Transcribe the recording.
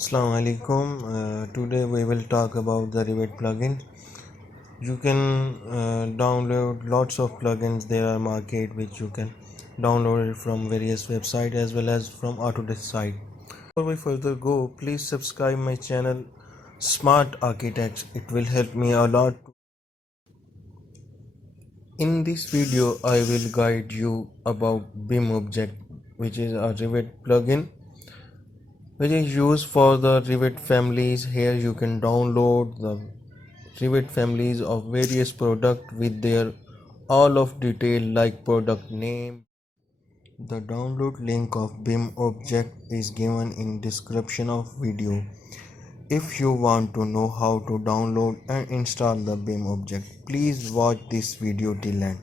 Assalamu alaikum. Today we will talk about the Revit plugin. You can download lots of plugins. There are market which you can download it from various websites as well as from Autodesk site. Before we further go, please subscribe my channel Smart Architects. It will help me a lot. In this video, I will guide you about BimObject, which is a Revit plugin which is used for the Revit families. Here you can download the Revit families of various product with their all of detail like product name. The download link of BimObject is given in description of video. If you want to know how to download and install the BimObject, please watch this video till end.